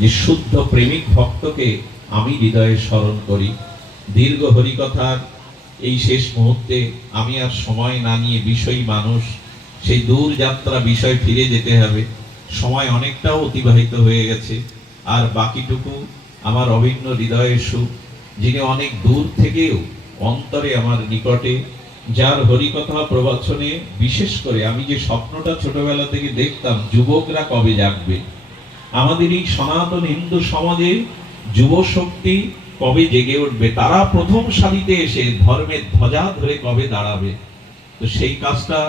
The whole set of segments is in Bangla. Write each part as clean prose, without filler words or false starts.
যে শুদ্ধ প্রেমিক ভক্তকে আমি হৃদয়ে স্মরণ করি। দীর্ঘ হরিকথার এই শেষ মুহূর্তে আমি আর সময় না নিয়ে বিষয়ী মানুষ, সেই দূর যাত্রা বিষয় ফিরে যেতে হবে। সময় অনেকটাও অতিবাহিত হয়ে গেছে, আর বাকিটুকু আমার অভিন্ন হৃদয়ের সুখ, যিনি অনেক দূর থেকেও অন্তরে আমার নিকটে, যার হরিকথা প্রবচনে বিশেষ করে আমি যে স্বপ্নটা ছোটবেলা থেকে দেখতাম, যুবকরা কবে জাগবে, আমাদের এই সনাতন হিন্দু সমাজে যুব শক্তি কবে জেগে উঠবে, তারা প্রথম সারিতে এসে ধর্মের ধ্বজা ধরে কবে দাঁড়াবে। তো সেই কাজটা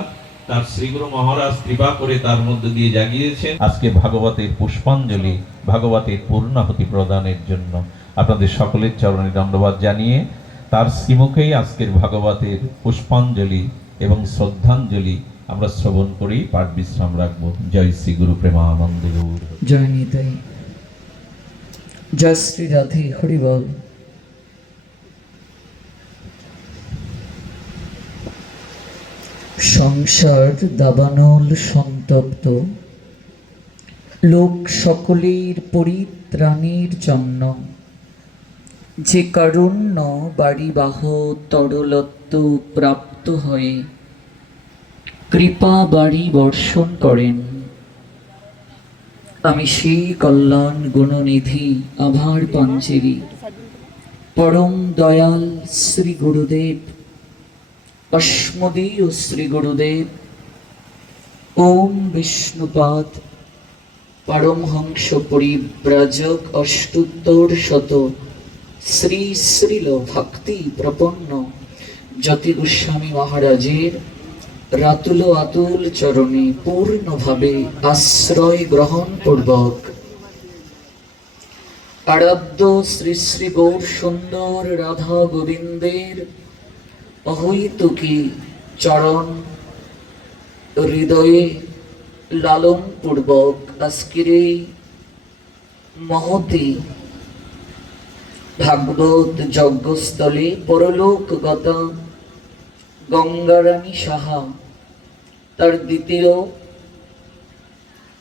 তার শ্রীগুরু মহারাজ কৃপা করে তার মধ্যে দিয়ে জাগিয়েছেন। আজকে ভাগবতের পুষ্পাঞ্জলি, ভাগবতের পূর্ণাহুতি প্রদানের জন্য আপনাদের সকলের চরণে দণ্ডবাদ জানিয়ে তার শ্রীমুখেই আজকের ভাগবতের পুষ্পাঞ্জলি এবং শ্রদ্ধাঞ্জলি আমরা শ্রবণ করেই পাঠ বিশ্রাম রাখবো। জয় শ্রী গুরু প্রেমানন্দ গৌর। জয় নিতাই। জয় শ্রী রাধে, হরি বল। সংসার দাবানল সন্তপ্ত, লোক সকলের পরিত্রাণের জন্য, যে কারুণ্য বাড়িবাহ তরলত্ব প্রাপ্ত হয়ে কৃপা বাড়ি বর্ষণ করেন, আমি সেই কল্যাণ গুণনিধি আভার পঞ্চেরি পরম দয়াল শ্রী গুরুদেব, অস্মদীয় শ্রী গুরুদেব ওম বিষ্ণুপাদ পরমহংস পরিব্রাজক অষ্টোত্তর শত শ্রী শ্রীল ভক্তি প্রপন্ন জ্যোতি গোস্বামী মহারাজের রাতুল আতুল চরণে পূর্ণভাবে আশ্রয় গ্রহণ পূর্বক আরাধ্য শ্রী শ্রী গৌর সুন্দর রাধা গোবিন্দের অহৈতুকী চরণ হৃদয়ে লালন পূর্বক আজকের এই মহতি ভাগবত যজ্ঞস্থলে পরলোকগত গঙ্গারানী সাহা তার দ্বিতীয়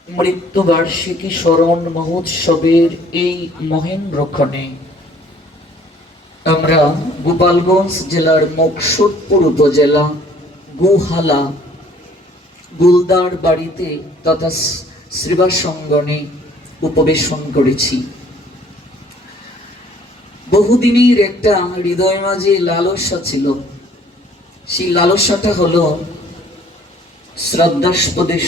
মৃত্যুবার্ষিকী স্মরণ মহোৎসবের এই মহেন্দ্রক্ষণে আমরা গোপালগঞ্জ জেলার মকসুদপুর উপজেলা গোহালা গুলদার বাড়িতে তথা শ্রীবাসঙ্গনে উপবেশন করেছি। বহুদিনের একটা হৃদয় মাঝে লালসা ছিল। সেই লালসাটা হলো শ্রদ্ধাস্পদে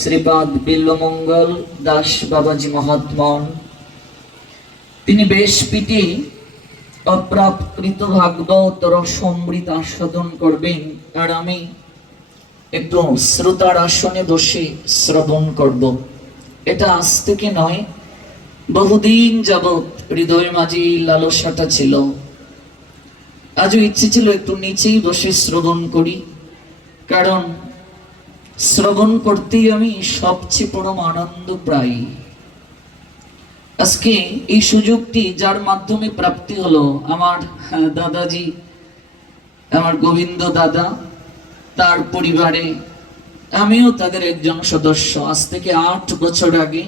শ্রীপাদ বিল্বমঙ্গল দাস বাবাজি মহাত্মন, তিনি বেশ পিঠে অপ্রাপ্তকৃত ভাগবত রসমৃত আস্বাদন করবেন, আর আমি একটু শ্রোতার আসনে বসে শ্রবণ করব। এটা আজ থেকে নয়, বহুদিন যাবৎ হৃদয় মাঝে লালসাটা ছিল। আজও ইচ্ছে ছিল একটু নিচেই বসে শ্রবণ করি, কারণ শ্রবণ করতেই আমি সবচেয়ে পরম আনন্দ পাই। আজকে এই সুযোগটি যার মাধ্যমে প্রাপ্তি হলো, আমার দাদাজি, আমার গোবিন্দ দাদা, তার পরিবারে আমিও তাদের একজন সদস্য। আজ থেকে 8 বছর আগে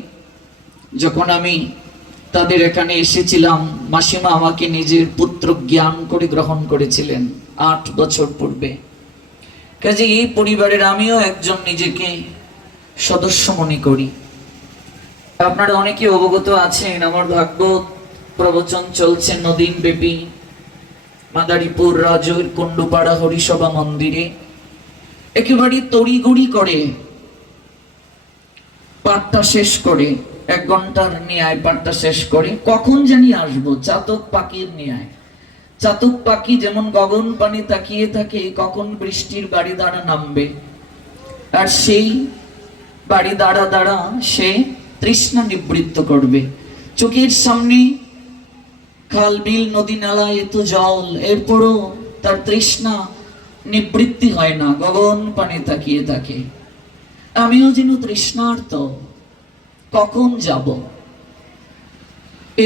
যখন আমি তাদের এখানে এসেছিলাম, মাসিমা আমাকে নিজের পুত্র জ্ঞান করে গ্রহণ করেছিলেন 8 বছর পূর্বে। কাজে এই পরিবারের আমিও একজন নিজেকে সদস্য মনে করি। আপনারা অনেকে অবগত আছেন, আমার ভাগবত প্রবচন চলছে নদিন ব্যাপী মাদারীপুর রাজৈর কুণ্ডুপাড়া হরিসভা মন্দিরে। একেবারে তড়িঘড়ি করে পাঠটা শেষ করে, 1 ঘন্টার ন্যায় পাঠটা শেষ করে কখন জানি আসবো চাতক পাখির ন্যায়। চাতক পাখি যেমন গগন পানে তাকিয়ে থাকে কখন বৃষ্টির বাড়ি দ্বারা নামবে, আর সেই বাড়ি দ্বারা দ্বারা সে তৃষ্ণা নিবৃত্ত করবে। চোখের সামনে খাল বিল নদী নালা এত জল, এরপরও তার তৃষ্ণা নিবৃত্তি হয় না, গগন পানে তাকিয়ে থাকে। আমিও যেন তৃষ্ণার্ত, কখন যাব।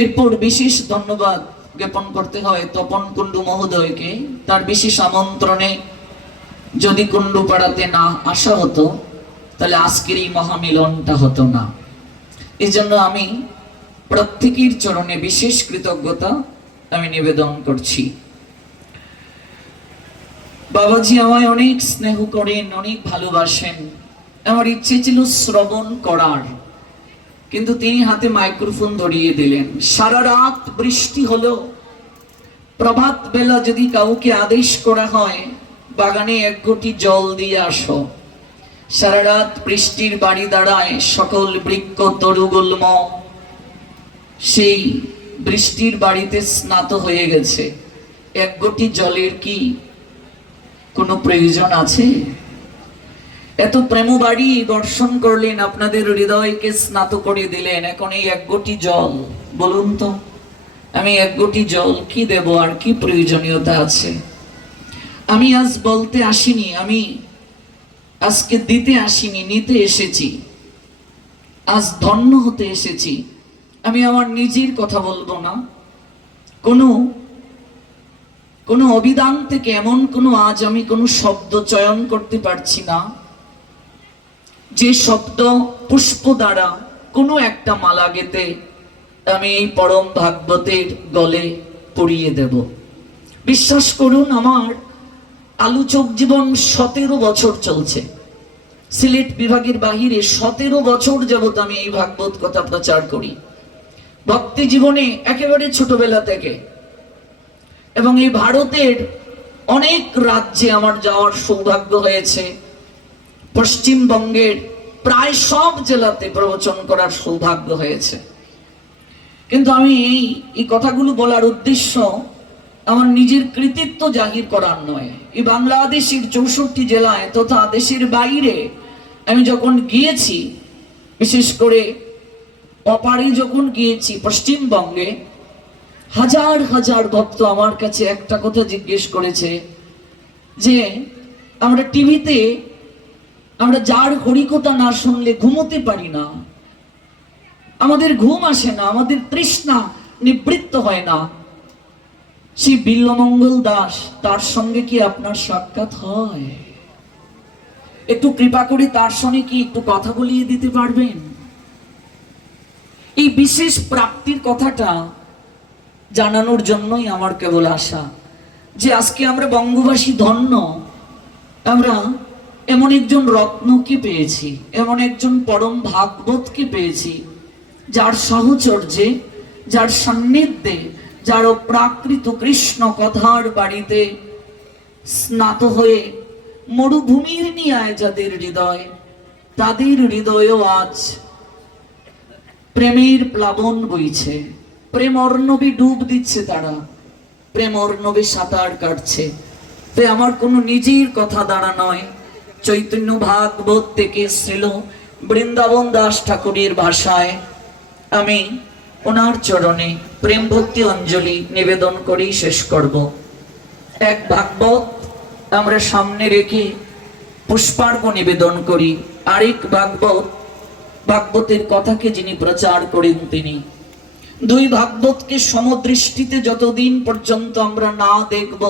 এরপর বিশেষ ধন্যবাদ জ্ঞাপন করতে হয় তপন কুণ্ডু মহোদয়কে। তার বিশেষ আমন্ত্রণে যদি কুণ্ডু পাড়াতে না আসা হতো, তাহলে আজকের এই মহামিলনটা হতো না। এই জন্য আমি প্রত্যেকের চরণে বিশেষ কৃতজ্ঞতা আমি নিবেদন করছি। বাবাজি আমায় অনেক স্নেহ করেন, অনেক ভালোবাসেন। আমার ইচ্ছে ছিল শ্রবণ করার, কিন্তু তিনি হাতে মাইক্রোফোন ধরিয়ে দিলেন। সারা রাত বৃষ্টি হলো। প্রভাত বেলা যদি কাউকে আদেশ করা হয় বাগানে এক ঘটি জল দিয়ে আসো, সারা রাত বৃষ্টির বাড়ি দাঁড়ায়, সকল বৃক্ষ তরুগুল্ম সেই বৃষ্টির বাড়িতে স্নাত হয়ে গেছে। এক ঘটি জলের কি কোনো প্রয়োজন আছে? এত প্রেম বাড়ি দর্শন করলেন, আপনাদের হৃদয়কে স্নাত করে দিলেন, এখন এই এক ঘটি জল, বলুন তো আমি এক ঘটি জল কি দেব? আর কি প্রয়োজনীয়তা আছে? আমি আজ বলতে আসিনি, আমি আজকে দিতে আসিনি, নিতে এসেছি। আজ ধন্য হতে এসেছি। আমি আমার নিজের কথা বলবো না, কোনো অভিধান থেকে এমন আজ আমি কোনো শব্দ চয়ন করতে পারছি না যে শব্দ পুষ্প দ্বারা কোনো একটা মালা গেতে আমি এই পরম ভাগবতের গলে পরিয়ে দেব। বিশ্বাস করুন, আমার আলোচক জীবন 17 বছর চলছে। সিলেট বিভাগের বাহিরে 17 বছর যাবত আমি এই ভাগবত কথা প্রচার করি, ভক্তি জীবনে একেবারে ছোটবেলা থেকে। এবং এই ভারতের অনেক রাজ্যে আমার যাওয়ার সৌভাগ্য হয়েছে। পশ্চিমবঙ্গের প্রায় সব জেলাতে প্রবচন করার সৌভাগ্য হয়েছে। কিন্তু আমি এই কথাগুলো বলার উদ্দেশ্য আমার নিজের কৃতিত্ব জাহির করার নয়। এই বাংলাদেশের 64 জেলায় তথা দেশের বাইরে আমি যখন গিয়েছি, বিশেষ করে অপারে যখন গিয়েছি পশ্চিমবঙ্গে, হাজার হাজার ভক্ত আমার কাছে একটা কথা জিজ্ঞেস করেছে যে আমরা টিভিতে আমরা যার হরিকথা না শুনলে ঘুমোতে পারি না, আমাদের ঘুম আসে না, আমাদের তৃষ্ণা নিবৃত্ত হয় না। সেই বিল্বমঙ্গল দাস, তার সঙ্গে কি আপনার সাক্ষাৎ হয়? একটু কৃপা করে তার সঙ্গে কি একটু কথা বলিয়ে দিতে পারবেন? এই বিশেষ প্রাপ্তির কথাটা জানানোর জন্যই আমার কেবল আশা, যে আজকে আমরা বঙ্গবাসী ধন্য। আমরা এমন একজন রত্নকে পেয়েছি, এমন একজন পরম ভাগবতকে পেয়েছি, যার সাহচর্যে, যার সান্নিধ্যে, যার প্রাকৃত কৃষ্ণ কথার বাড়িতে স্নাত হয়ে মরুভূমির নিয়ায় যাদের হৃদয়, তাদের হৃদয়েও আজ প্রেমের প্লাবন বইছে, প্রেম অর্ণবে ডুব দিচ্ছে, তারা প্রেম অর্ণবে সাঁতার কাটছে। তাই আমার কোনো নিজের কথা দ্বারা নয়, চৈতন্য ভাগবত থেকে শ্রীল বৃন্দাবন দাস ঠাকুরের ভাষায় আমি ওনার চরণে প্রেম ভক্তি অঞ্জলি নিবেদন করেই শেষ করব। এক ভাগবত আমরা সামনে রেখে পুষ্পার্ঘ নিবেদন করি, আরেক ভাগবতের কথাকে যিনি প্রচার করেন তিনি। দুই ভাগবতকে সমদৃষ্টিতে যতদিন পর্যন্ত আমরা না দেখব,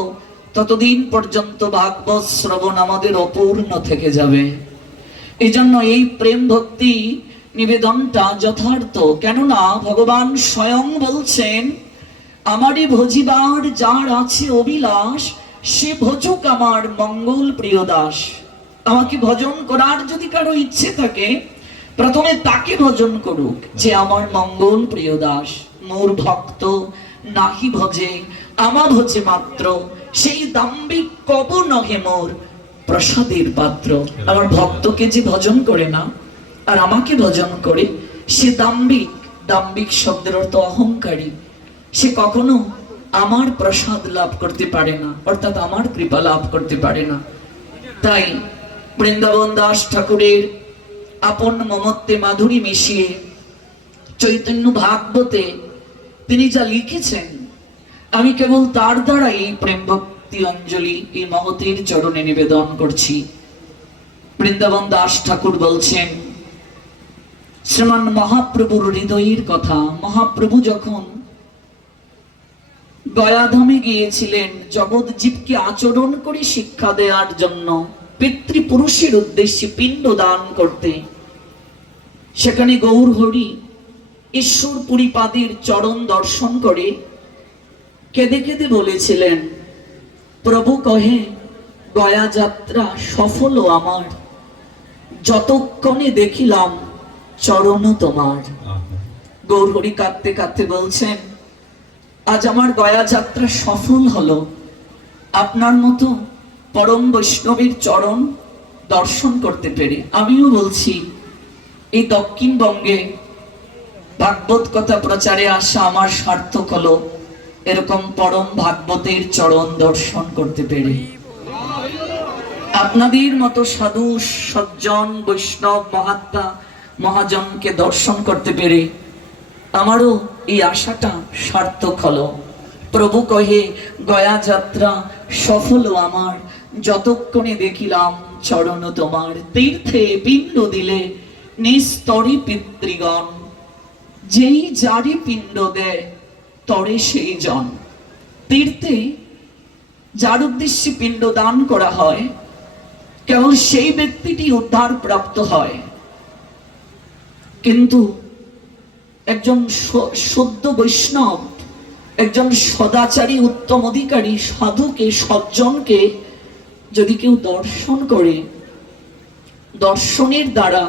ততদিন পর্যন্ত ভাগবত শ্রবণ আমাদের অপূর্ণ থেকে যাবে। এই জন্য এই প্রেম ভক্তি নিবেদনটা যথার্থ। কেননা ভগবান স্বয়ং বলছেন, আমারই ভজিবার যার আছে অভিলাষ, সে ভজুক আমার মঙ্গল প্রিয় দাস। আমাকে ভজন করার যদি কারো ইচ্ছে থাকে, প্রথমে তাকে ভজন করুক যে আমার মঙ্গল প্রিয় দাস। মোর ভক্ত নাহি ভজে আমা ভজে মাত্র, সেই দাম্ভিক কব নহে মোর প্রসাদের পাত্র। আমার ভক্তকে যে ভজন করে না আর আমাকে ভজন করে, সে দাম্ভিক। দাম্ভিক শব্দের অর্থ অহংকারী। সে কখনো আমার প্রসাদ লাভ করতে পারে না, অর্থাৎ আমার কৃপা লাভ করতে পারে না। তাই বৃন্দাবন দাস ঠাকুরের আপন মমত্বে মাধুরী মিশিয়ে চৈতন্য ভাগবতে তিনি যা লিখেছেন, আমি কেবল তার দ্বারা এই প্রেম ভক্তি অঞ্জলি এই মহতের চরণে নিবেদন করছি। বৃন্দাবন দাস ঠাকুর বলছেন, শ্রীমান মহাপ্রভুর হৃদয়ের কথা। মহাপ্রভু যখন গয়াধামে গিয়েছিলেন জগৎ জীবকে আচরণ করে শিক্ষা দেওয়ার জন্য, পিতৃপুরুষের উদ্দেশ্যে পিণ্ড দান করতে, সেখানে গৌর হরি ঈশ্বর পুরীপাদের চরণ দর্শন করে কেঁদে কেঁদে বলেছিলেন, প্রভু কহে গয়া যাত্রা সফল আমার, যতক্ষণে দেখিলাম চরণ তোমার। গৌরহরি কাঁদতে কাঁদতে বলছেন, আজ আমার গয়া যাত্রা সফল হলো আপনার মতো পরম বৈষ্ণবের চরণ দর্শন করতে পেরে। আমিও বলছি, এই দক্ষিণবঙ্গে ভাগবত কথা প্রচারে আসা আমার সার্থক হলো এরকম পরম ভাগবতের চরণ দর্শন করতে পেরে। আপনাদের মতো সাধু সজ্জন বৈষ্ণব মহাত্মা মহাজনকে দর্শন করতে পেরে আমারও এই আশাটা সার্থক হলো। প্রভু কহে গয়া যাত্রা সফল আমার, যতক্ষণে দেখিলাম চরণ তোমার। তীর্থে পিণ্ড দিলে নিস্তরে পিতৃগণ, যেই যারে পিণ্ড দেয় তরে সেই জন। তীর্থে যার উদ্দেশ্যে পিণ্ড দান করা হয় কেবল সেই ব্যক্তিটি উদ্ধার প্রাপ্ত হয়, কিন্তু একজন শুদ্ধ বৈষ্ণব, একজন সদাচারী উত্তম অধিকারী সাধুকে সজ্জনকে যদি কেউ দর্শন করে, দর্শনের দ্বারা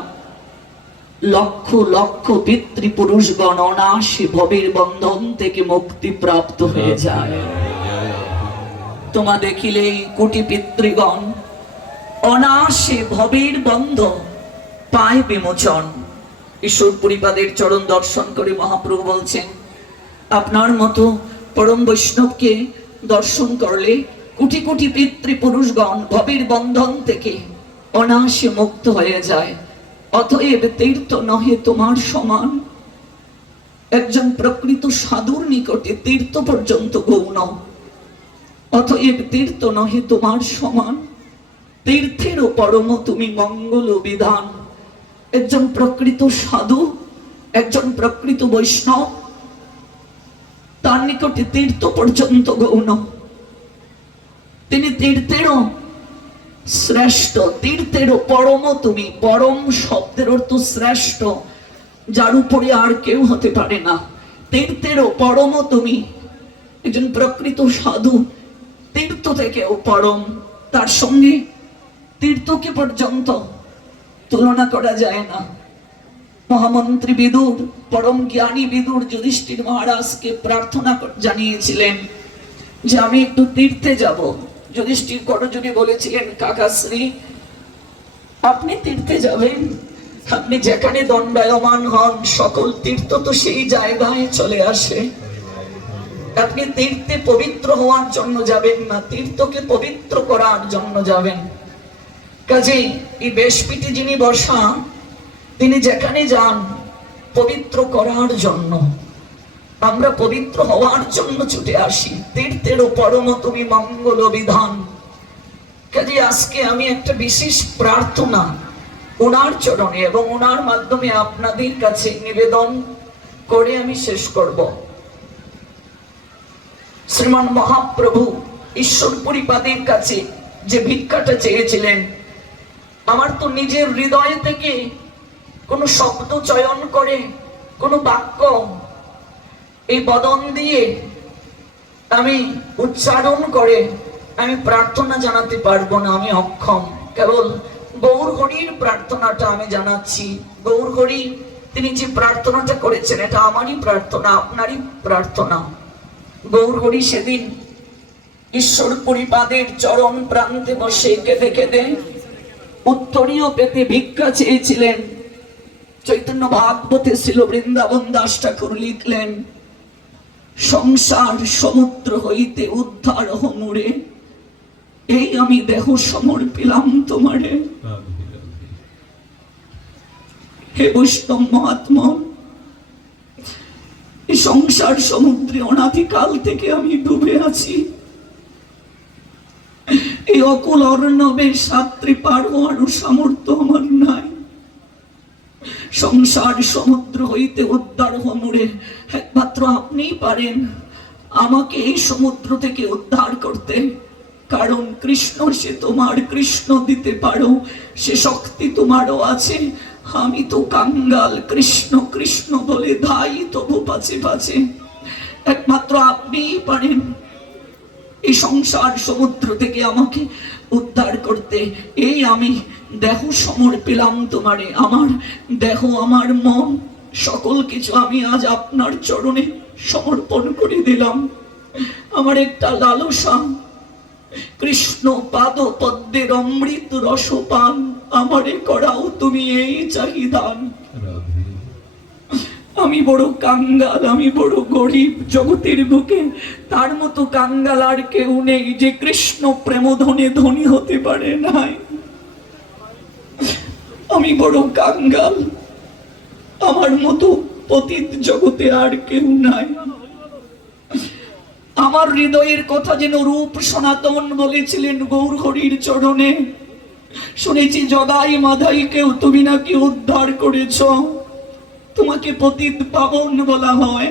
লক্ষ লক্ষ পিতৃপুরুষগণ অনায়াসে ভবের বন্ধন থেকে মুক্তি প্রাপ্ত হয়ে যায়। তোমা দেখিলে কোটি পিতৃগণ অনায়াসে ভবের বন্ধ পায় বিমোচন। ঈশ্বর পুরীপাদের চরণ দর্শন করে মহাপ্রভু বলছেন, আপনার মতো পরম বৈষ্ণবকে দর্শন করলে কোটি কোটি পিতৃপুরুষগণ ভবের বন্ধন থেকে অনায়াসে মুক্ত হয়ে যায়। অতএব তীর্থ নহে তোমার সমান। একজন প্রকৃত সাধুর নিকটে তীর্থ পর্যন্ত গৌণ। অতএব তীর্থ নহে তোমার সমান, তীর্থেরও পরম তুমি মঙ্গল বিধান। একজন প্রকৃত সাধু, একজন প্রকৃত বৈষ্ণব, তার নিকটে তীর্থ পর্যন্ত গৌণ। তিনি তীর্থেরও শ্রেষ্ঠ, তীর্থেরও পরম তুমি। পরম শব্দের অর্থ শ্রেষ্ঠ, যার উপরে আর কেউ হতে পারে না। তীর্থেরও পরম তুমি। একজন প্রকৃত সাধু তীর্থ থেকেও পরম, তার সঙ্গে তীর্থকে পর্যন্ত তুলনা করা যায় না। মহামন্ত্রী বিদুর, পরম জ্ঞানী বিদুর যুধিষ্ঠির মহারাজকে প্রার্থনা জানিয়েছিলেন যে আমি একটু তীর্থে যাব। যুধিষ্ঠির করজুনি বলেছিলেন, কাকাশ্রী আপনি তীর্থে যাবেন, আপনি যেখানে দণ্ডায়মান হন সকল তীর্থ তো সেই জায়গায় চলে আসে। আপনি তীর্থে পবিত্র হওয়ার জন্য যাবেন না, তীর্থকে পবিত্র করার জন্য যাবেন। কাজেই এই বেশপিঠে যিনি বসা, তিনি যেখানে যান পবিত্র করার জন্য। আমরা পবিত্র হওয়ার জন্য ছুটে আসি। তীর্থেরও পরম তুমি মঙ্গল বিধান। কাজে আজকে আমি একটা বিশেষ প্রার্থনা ওনার চরণে এবং ওনার মাধ্যমে আপনাদের কাছে নিবেদন করে আমি শেষ করব। শ্রীমান মহাপ্রভু ঈশ্বর পুরীপাদের কাছে যে ভিক্ষাটা চেয়েছিলেন, আমার তো নিজের হৃদয় থেকে কোনো শব্দ চয়ন করে, কোনো বাক্য এই বদন দিয়ে আমি উচ্চারণ করে আমি প্রার্থনা জানাতে পারবো না, আমি অক্ষম। কেবল গৌর হরির প্রার্থনাটা আমি জানাচ্ছি। গৌর হরি তিনি যে প্রার্থনাটা করেছেন এটা আমারই প্রার্থনা, আপনারই প্রার্থনা। গৌর হরি সেদিন ঈশ্বর পুরীপাদের চরণ প্রান্তে বসে কেঁদে কেঁদে উত্তরীয় পেতে ভিক্ষা চেয়েছিলেন। চৈতন্য ভাগবতে ছিল বৃন্দাবন দাস ঠাকুর লিখলেন, সংসার সমুদ্র হইতে উদ্ধার হমুরে, এই আমি দেহ সমর্পিলাম তোমারে। হে বৈষ্ণব মহাত্মা, এই সংসার সমুদ্রে অনাদিকাল থেকে আমি ডুবে আছি। এই অকুল অর্ণবের সাত্রে পার হওয়ার সামর্থ্য আমার নাই। সংসার সমুদ্র হইতে উদ্ধার হমুরে একমাত্র আপনিই পারেন আমাকে এই সমুদ্র থেকে উদ্ধার করতে। কারণ কৃষ্ণ সে তোমার, কৃষ্ণ দিতে পারো সে শক্তি তোমারও আছে। আমি তো কাঙ্গাল, কৃষ্ণ কৃষ্ণ বলে ধাই তবু পাছে পাছে। একমাত্র আপনিই পারেন এই সংসার সমুদ্র থেকে আমাকে উদ্ধার করতে। এই আমি দেহ সমর পেলাম তোমারে, আমার দেহ আমার মন সকল কিছু আমি আজ আপনার চরণে সমর্পণ করে দিলাম। আমার একটা লালসা, কৃষ্ণ পাদ পদ্মের অমৃত রসপান আমারে করাও তুমি এই চাহিদান। আমি বড় কাঙ্গাল, আমি বড় গরিব জগতের বুকে, তার মতো কাঙ্গাল আর কেউ নেই যে কৃষ্ণ প্রেমধনে ধনী হতে পারে নাই। আমি বড় কাঙ্গাল, আমার মতো পতিত জগতে আর কেউ নাই। আমার হৃদয়ের কথা যেন রূপ সনাতন বলেছিলেন গৌর হরির চরণে। শুনেছি জগাই মাধাই কেউ তুমি নাকি উদ্ধার করেছ, তোমাকে পতিত পাবন বলা হয়।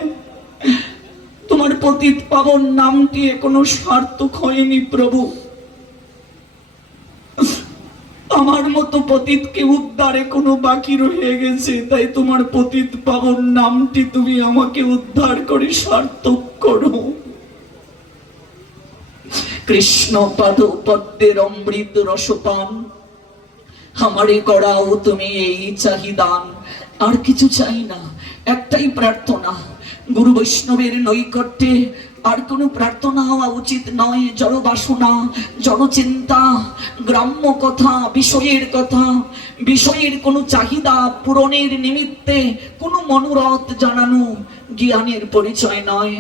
তোমার পতিত পাবন নামটি এখনো সার্থক হয়নি প্রভু। আমার মতো পতিতকে উদ্ধারে কোনো বাকি রয়ে গেছে, তাই তোমার পতিত পাবন নামটি তুমি আমাকে উদ্ধার করে সার্থক করো। কৃষ্ণ পাদ পদ্মের অমৃত রসপান আমারে করাও তুমি এই চাহিদান। আর কিছু চাই না, একটাই প্রার্থনা, গুরু বৈষ্ণবের নৈকট্যে। আর কোনো প্রার্থনা হওয়া উচিত নয়। জড় বাসনা, জড় চিন্তা, গ্রাম্য কথা, বিষয়ের কোনো চাহিদা পূরণের নিমিত্তে কোনো মনোরথ জানানো জ্ঞানের পরিচয় নয়।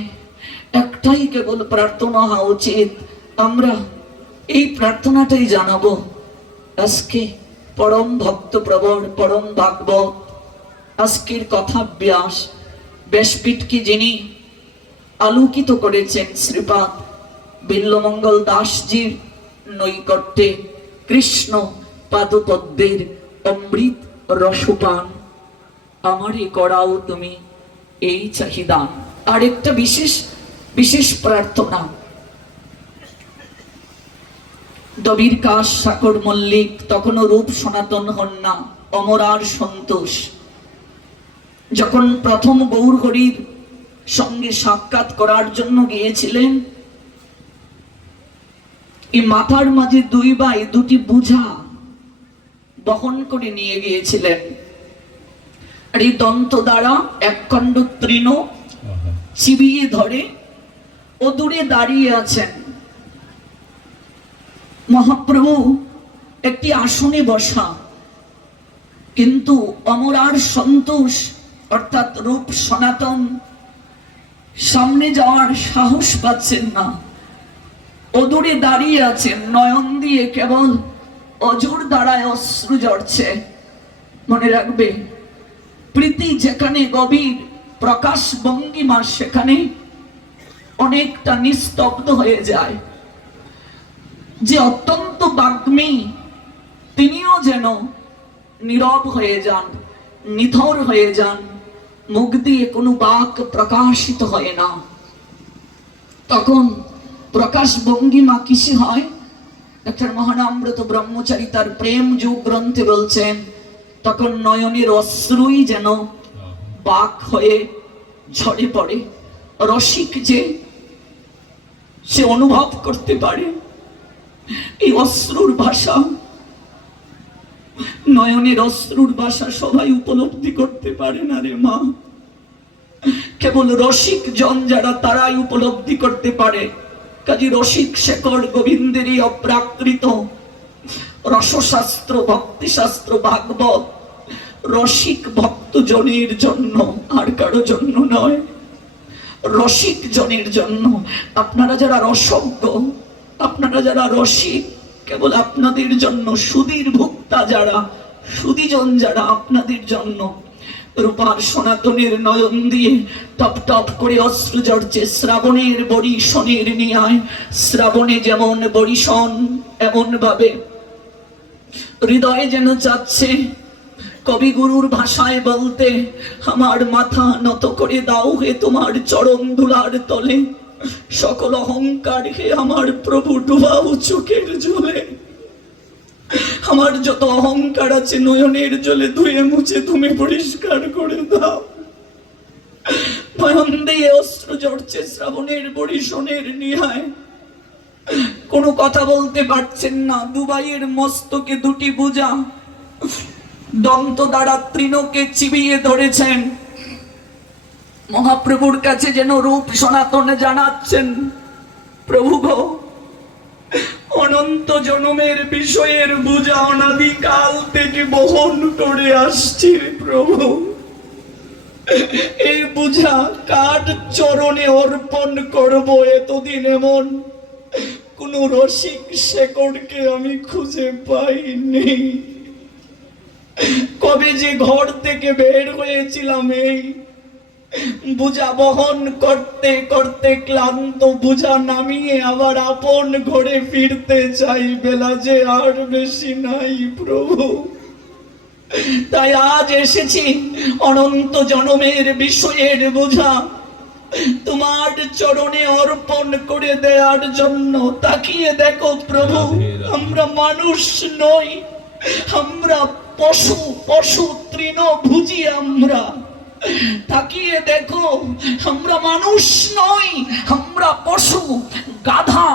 একটাই কেবল প্রার্থনা হওয়া উচিত। আমরা এই প্রার্থনাটাই জানাবো। আজকে পরম ভক্ত প্রবর, পরম ভাগবত আজকের কথা ব্যাসপীঠকে যিনি আলোকিত করেছেন শ্রীপাদ বিল্বমঙ্গল দাসজির নৈকট্যে কৃষ্ণ পাদপদ্মের অমৃত রসপান আমারে করাও তুমি এই চাহিদা। আর একটা বিশেষ প্রার্থনা, দবির কাশ সাকর মল্লিক তখনও রূপ সনাতন হন না, অমরার সন্তোষ যখন প্রথম গৌর হরির সঙ্গে সাক্ষাৎ করার জন্য গিয়েছিলেন, এই মাথার মাঝে দুই ভাই দুটি বোঝা বহন করে নিয়ে গিয়েছিলেন। আর এই দন্ত দ্বারা এক খণ্ড তৃণ চিবিয়ে ধরে ও দূরে দাঁড়িয়ে আছেন। মহাপ্রভু একটি আসনে বসা, কিন্তু অমরার সন্তোষ অর্থাৎ রূপ সনাতন সামনে যাওয়ার সাহস পাচ্ছেন না। অদূরে দাঁড়িয়ে আছেন, নয়ন দিয়ে কেবল অজর দ্বারায় অশ্রু ঝরছে। মনে রাখবে, প্রীতি যেখানে গভীর, প্রকাশ ভঙ্গিমা সেখানে অনেকটা নিস্তব্ধ হয়ে যায়। যে অত্যন্ত বাগ্মী তিনিও যেন নীরব হয়ে যান, নিথর হয়ে যান, মুখ দিয়ে কোনো বাক প্রকাশিত হয় না। তখন প্রকাশ ভঙ্গিমা কিসে হয়? ডক্টর মহানামব্রত ব্রহ্মচারী তার প্রেম যোগ গ্রন্থে বলছেন, তখন নয়নের অশ্রুই যেন বাক হয়ে ঝরে পড়ে। রসিক যে সে অনুভব করতে পারে এই অশ্রুর ভাষা, নয়নের অশ্রুর ভাষা সবাই উপলব্ধি করতে পারে না রে মা। কেবল রসিক জন যারা তারাই উপলব্ধি করতে পারে। কাজী রসিক শেখর গোবিন্দের এই অপ্রাকৃত রসশাস্ত্র, ভক্তিশাস্ত্র, ভাগবত রসিক ভক্ত জনের জন্য, আর কারো জন্য নয়। রসিক জনের জন্য। আপনারা যারা রসজ্ঞ, আপনারা যারা রসিক, কেবল আপনাদের জন্য। সুধীর ভোক্তা যারা, সুধীজন যারা, আপনাদের জন্য। রূপার সনাতনের নয়ন দিয়ে টপ টপ করে অশ্রু ঝরছে। শ্রাবণের বরিশনের নিয়ায়, শ্রাবণে যেমন বরিশন, এমন ভাবে হৃদয়ে যেন চাচ্ছে কবিগুরুর ভাষায় বলতে, আমার মাথা নত করে দাও হে তোমার চরণ ধুলার তলে, সকল অহংকার হে আমার প্রভু ডুবাও চোখের জলে। আমার যত অহংকার আছে নয়নের জলে ধুয়ে মুছে তুমি পরিষ্কার করে দাও। নয়ন দিয়ে অশ্রু ঝরছে শ্রাবণের বরিশনের নিহায়, কোনো কথা বলতে পারছেন না। দুবাইয়ের মস্তকে দুটি বোঝা দন্ত দ্বারা তৃণকে চিবিয়ে ধরেছেন। মহাপ্রভুর কাছে যেন রূপ সনাতন জানাচ্ছেন, প্রভু গো, অনন্ত জনমের বিষয়ের বোঝা অনাদিকাল থেকে বহন করে আসছি প্রভু। এই বোঝা কার চরণে অর্পণ করব? এতদিন এমন কোন রসিক শেকড়কে আমি খুঁজে পাইনি। কবে যে ঘর থেকে বের হয়েছিলাম, এই বোঝা বহন করতে করতে ক্লান্ত, বোঝা নামিয়ে আবার আপন ঘরে ফিরতে চাই। বেলা যে আর বেশি নাই প্রভু, তাই আজ এসেছি অনন্ত জনমের বিষয়ের বোঝা তোমার চরণে অর্পণ করে দেওয়ার জন্য। তাকিয়ে দেখো প্রভু, আমরা মানুষ নই, আমরা পশু, পশু তৃণভোজী আমরা। তাকিয়ে দেখো, আমরা মানুষ নই, আমরা পশু, গাধা,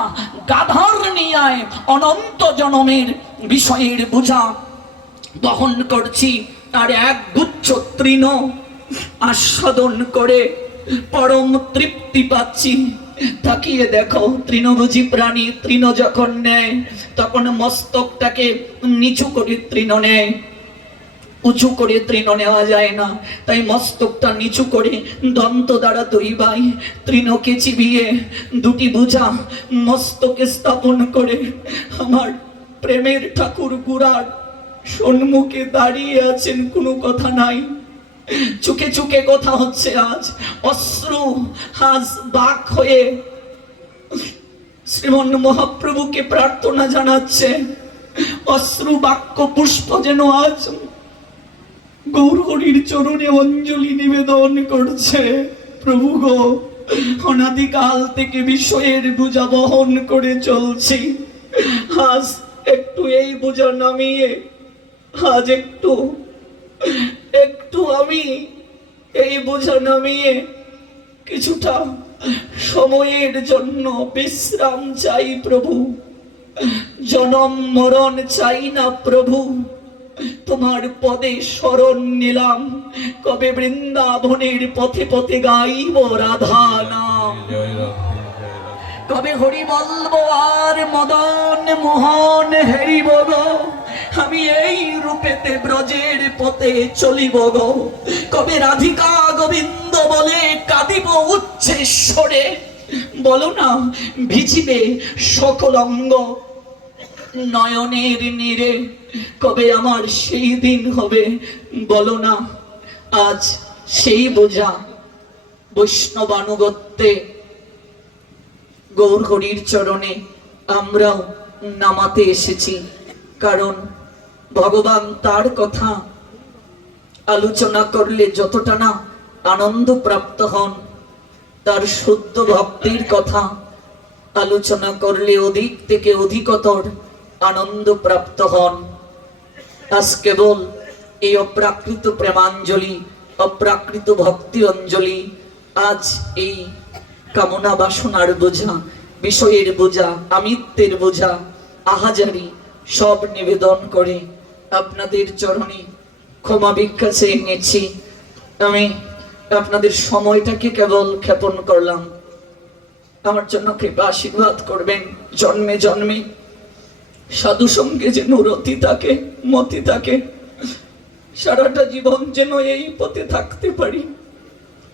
গাধার নিয়ে অনন্ত জনমের বিষয়ের বোঝা দহন করছি। আর এক গুচ্ছ তৃণ আস্বাদন করে পরম তৃপ্তি পাচ্ছি। তাকিয়ে দেখো, তৃণভোজী প্রাণী তৃণ যখন নেয় তখন মস্তকটাকে নিচু করে তৃণ নেয়, উঁচু করে তৃণ নেওয়া যায় না। তাই মস্তকটা নিচু করে দন্ত দ্বারা দুই ভাই তৃণকে চিবিয়ে দুটি বোঝা মস্তকে স্থাপন করে আমার প্রেমের ঠাকুর গুড়ার সম্মুখে দাঁড়িয়ে আছেন। কোনো কথা নাই, চুকে চুকে কথা হচ্ছে। আজ অশ্রু আজ বাক হয়ে শ্রীমন মহাপ্রভুকে প্রার্থনা জানাচ্ছে। অশ্রু বাক্য পুষ্প যেন আজ গৌরহরির চরণে অঞ্জলি নিবেদন করছে। প্রভু গো, অনাদিকাল থেকে বিষয়ের বোঝা বহন করে চলছি। আজ একটু এই বোঝা নামিয়ে, আজ একটু আমি এই বোঝা নামিয়ে কিছুটা সময়ের জন্য বিশ্রাম চাই প্রভু। জনম মরণ চাই না প্রভু, তোমার পদে শরণ নিলাম। কবে বৃন্দাবনের পথে পথে গাইব রাধা নাম, কবে হরি বলবো আর মদন মোহন হেরিব গো। আমি এই রূপেতে ব্রজের পথে চলিব গো। কবে রাধিকা গোবিন্দ বলে কাঁদিব উচ্চেশ্বরে। বলো না, ভিজিবে সকল অঙ্গ নয়নের নীরে। কবে আমার সেই দিন হবে বলো না। আজ সেই বোঝা বৈষ্ণবানুগত্যে গৌরহরির চরণে আমরাও নামাতে এসেছি। কারণ ভগবান তার কথা আলোচনা করলে যতটা না আনন্দ প্রাপ্ত হন, তার শুদ্ধ ভক্তির কথা আলোচনা করলে অধিক থেকে অধিকতর আনন্দ প্রাপ্ত হন। আজ কেবল এই অপ্রাকৃত প্রেমাঞ্জলি, অপ্রাকৃত ভক্তি অঞ্জলি, আজ এই কামনা বাসনার বোঝা, বিষয়ের বোঝা, আমিত্বের বোঝা, আহাজারি সব নিবেদন করে আপনাদের চরণে ক্ষমা ভিক্ষা চেয়ে নিচ্ছি। আমি আপনাদের সময়টাকে কেবল ক্ষেপণ করলাম। আমার জন্য কৃপা আশীর্বাদ করবেন। জন্মে জন্মে সাধু সঙ্গে যেন রতি থাকে, মতি থাকে, সারাটা জীবন যেন এই পথে থাকতে পারি,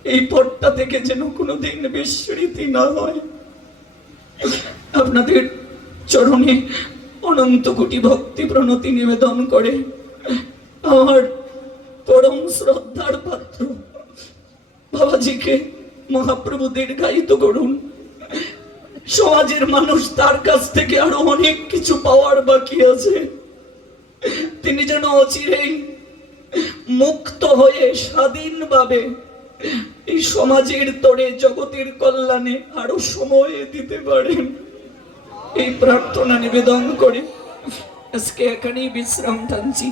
এই পথটা থেকে যেন কোনোদিন বিস্মৃতি না হয়। আপনাদের চরণে অনন্ত কোটি ভক্তি প্রণতি নিবেদন করে আমার পরম শ্রদ্ধার পাত্র বাবাজিকে মহাপ্রভু দীর্ঘায়িত করুন। সমাজের মানুষ তার কাছ থেকে আরো অনেক কিছু পাওয়ার বাকি আছে। তিনি যেন অচিরেই মুক্ত হয়ে স্বাধীনভাবে এই সমাজের তরে জগতের কল্যাণে আরো সময় দিতে পারেন, এই প্রার্থনা নিবেদন করে আজকে এখানেই বিশ্রাম টানছি।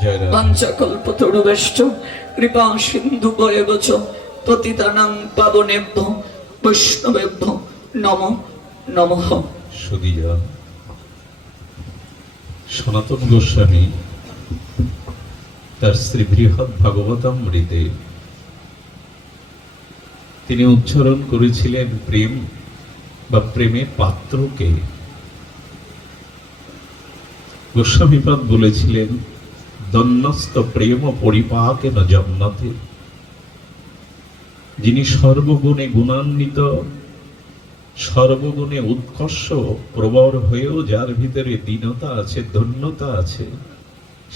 জয় রাধে। পঞ্চকল্পতরুভ্যশ্চ কৃপা সিন্ধু বয়বচ পতিতানাং পাবনেভ্যো বৈষ্ণবেভ্যো নমো নমঃ। সুধীরা, সনাতন গোস্বামী তার শ্রী বৃহৎ ভাগবতামৃতে তিনি উচ্চারণ করেছিলেন প্রেম বা প্রেমের পাত্রকে। গোস্বামীপাদ বলেছিলেন দন্যস্ত প্রেম পরিপাকেন জন্মতে, যিনি সর্বগুণে গুণান্বিত, সর্বগুণে উৎকর্ষ প্রবর হয়েও যার ভিতরে দীনতা আছে, ধন্যতা আছে,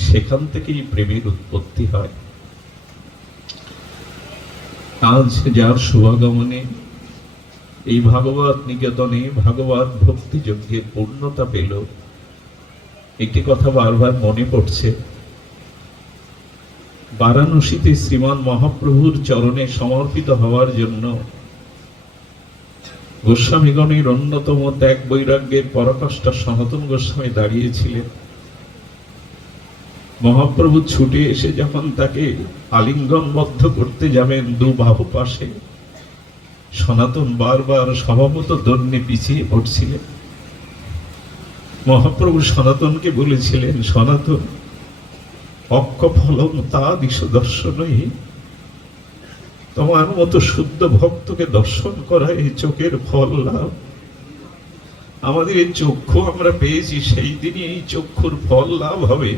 সেখান থেকেই প্রেমের উৎপত্তি হয়। আজ যার শুভাগমনে এই ভাগবত নিকেতনে ভাগবত ভক্তি যজ্ঞের পূর্ণতা পেল, একটি কথা বারবার মনে পড়ছে। বারাণসীতে শ্রীমান মহাপ্রভুর চরণে সমর্পিত হওয়ার জন্য গোস্বামীগণের অন্যতম ত্যাগ বৈরাগ্যের পরাকাষ্ঠা সনাতন গোস্বামী দাঁড়িয়েছিলেন। মহাপ্রভু ছুটে এসে যখন তাকে আলিঙ্গনবদ্ধ করতে যাবেন দু বাহু পাশে, সনাতন বারবার স্বভাবত দণ্ডে পিছিয়ে পড়ছিলেন। মহাপ্রভু সনাতনকে বলেছিলেন, সনাতন, অক্ষ ফলম তা দিশ দর্শনই, তোমার মতো শুদ্ধ ভক্তকে দর্শন করা এই চোখের ফল লাভ। আমাদের এই চক্ষু আমরা পেয়েছি, সেই দিনই এই চক্ষুর ফল লাভ হবে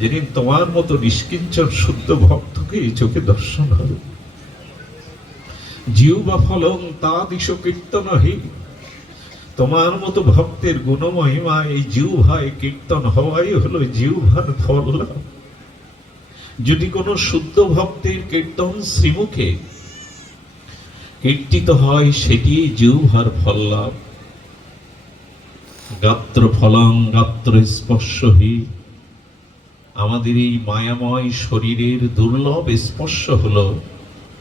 যেদিন তোমার মতো নিষ্কিঞ্চন শুদ্ধ ভক্তকে এই চোখে দর্শন হবে। জিউ বা ফলং তা দিশ কীর্তনহি, তোমার মতো ভক্তের গুণমহিমা এই জিহ্বায় কীর্তন হওয়াই হলো জিহ্বার ফল লাভ। যদি কোনো শুদ্ধ ভক্তের কীর্তন শ্রীমুখে কীর্তিত হয়, সেটি জিহ্বার ফল লাভ। গাত্র ফলং গাত্র স্পর্শহি, আমাদের এই মায়াময় শরীরের দুর্লভ স্পর্শ হলো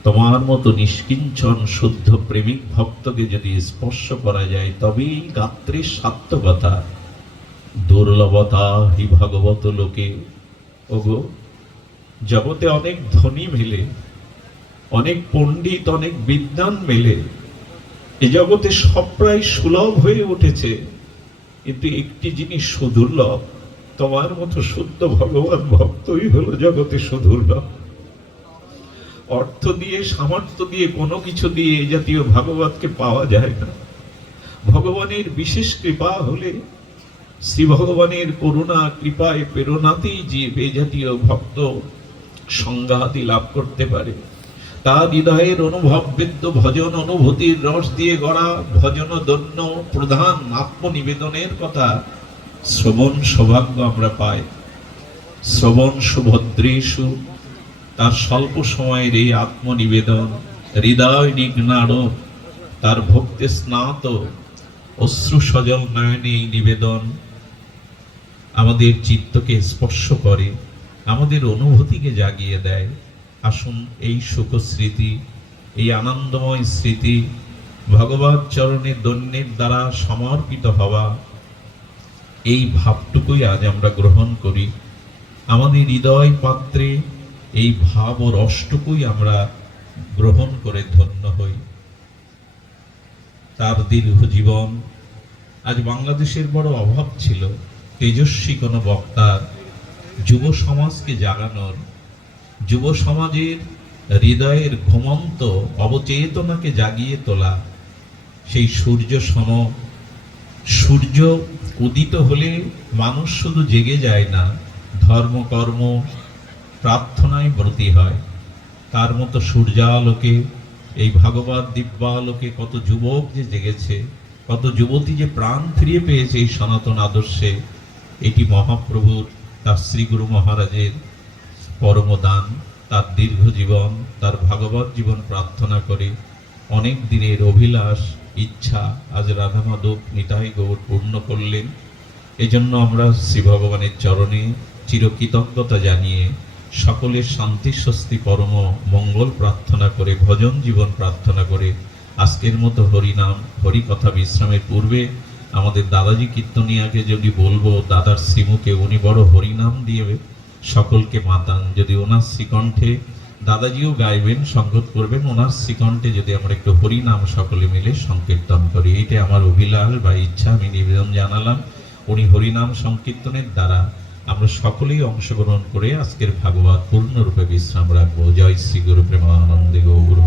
তোমার মতো নিষ্কিঞ্চন শুদ্ধ প্রেমিক ভক্তকে যদি স্পর্শ করা যায়, তবেই গাত্রের সার্থকতা। দুর্লভতা হি ভাগবত লোকে। ওগো, জগতে অনেক ধনী মেলে, অনেক পণ্ডিত, অনেক বিদ্বান মেলে, এ জগতে সব প্রায় সুলভ হয়ে উঠেছে, কিন্তু একটি জিনিস সুদুর্লভ, তোমার মতো শুদ্ধ ভগবান ভক্তই হলো জগতে সুদুর্লভ। অর্থ দিয়ে, সামর্থ্য দিয়ে, কোনো কিছু দিয়ে এ জাতীয় ভাগবতকে পাওয়া যায় না। ভগবানের বিশেষ কৃপা হলে, শ্রী ভগবানের করুণা কৃপায় প্রেরণাতেই যে এ জাতীয় ভক্ত সংজ্ঞাদি লাভ করতে পারে। তার হৃদয়ের অনুভব বিদ্য ভজন অনুভূতির রস দিয়ে গড়া ভজন দন্য প্রধান আত্মনিবেদনের কথা শ্রবণ সৌভাগ্য আমরা পাই। শ্রবণ সুভদ্রেষু, তার স্বল্প সময়ের এই আত্মনিবেদন, হৃদয় নিঘ্নাড়, তার ভক্তি স্নাত অশ্রু সজল নয়নে এই নিবেদন আমাদের চিত্তকে স্পর্শ করে, আমাদের অনুভূতিকে জাগিয়ে দেয়। আসুন এই সুখ স্মৃতি, এই আনন্দময় স্মৃতি, ভগবৎ চরণে দন্যের দ্বারা সমর্পিত হওয়া, এই ভাবটুকুই আজ আমরা গ্রহণ করি। আমাদের হৃদয় পাত্রে এই ভাব ও রসটুকুই আমরা গ্রহণ করে ধন্য হই। তার দীর্ঘ জীবন। আজ বাংলাদেশের বড় অভাব ছিল তেজস্বী কোনো বক্তার, যুব সমাজকে জাগানোর, যুব সমাজের হৃদয়ের ঘুমন্ত অবচেতনাকে জাগিয়ে তোলা। সেই সূর্য সম, সূর্য উদিত হলে মানুষ শুধু জেগে যায় না, ধর্মকর্ম প্রার্থনায় ব্রতী হয়। তার মতো সূর্যালোকে, এই ভাগবত দিব্যালোকে কত যুবক যে জেগেছে, কত যুবতী যে প্রাণ ফিরিয়ে পেয়েছে এই সনাতন আদর্শে। এটি মহাপ্রভুর, তার শ্রী গুরু মহারাজের পরমদান। তার দীর্ঘ জীবন, তার ভাগবত জীবন প্রার্থনা করে অনেক দিনের অভিলাষ ইচ্ছা আজ রাধা মাধব নিতাই গৌর পূর্ণ করলেন। এজন্য আমরা শ্রী ভগবানের চরণে চিরকৃতজ্ঞতা জানিয়ে সকলের শান্তি স্বস্তি পরম মঙ্গল প্রার্থনা করে, ভজন জীবন প্রার্থনা করে আজকের মতো হরিনাম হরিকথা বিশ্রামের পূর্বে আমাদের দাদাজি কীর্তনিয়াকে যদি বলবো, দাদার শ্রীমুখে উনি বড় হরিনাম দিয়ে সকলকে মাতান, যদি ওনার শ্রীকণ্ঠে দাদাজিও গাইবেন, সঙ্গত করবেন, ওনার শ্রীকণ্ঠে যদি আমরা একটু হরিনাম সকলে মিলে সংকীর্তন করি, এইটা আমার অভিলাষ বা ইচ্ছা, আমি নিবেদন জানালাম। উনি হরিনাম সংকীর্তনের দ্বারা আমরা সকলেই অংশগ্রহণ করে আজকের ভাগবত পূর্ণরূপে বিশ্রাম রাখবো। জয় শ্রী গুরু প্রেমানন্দে গৌর।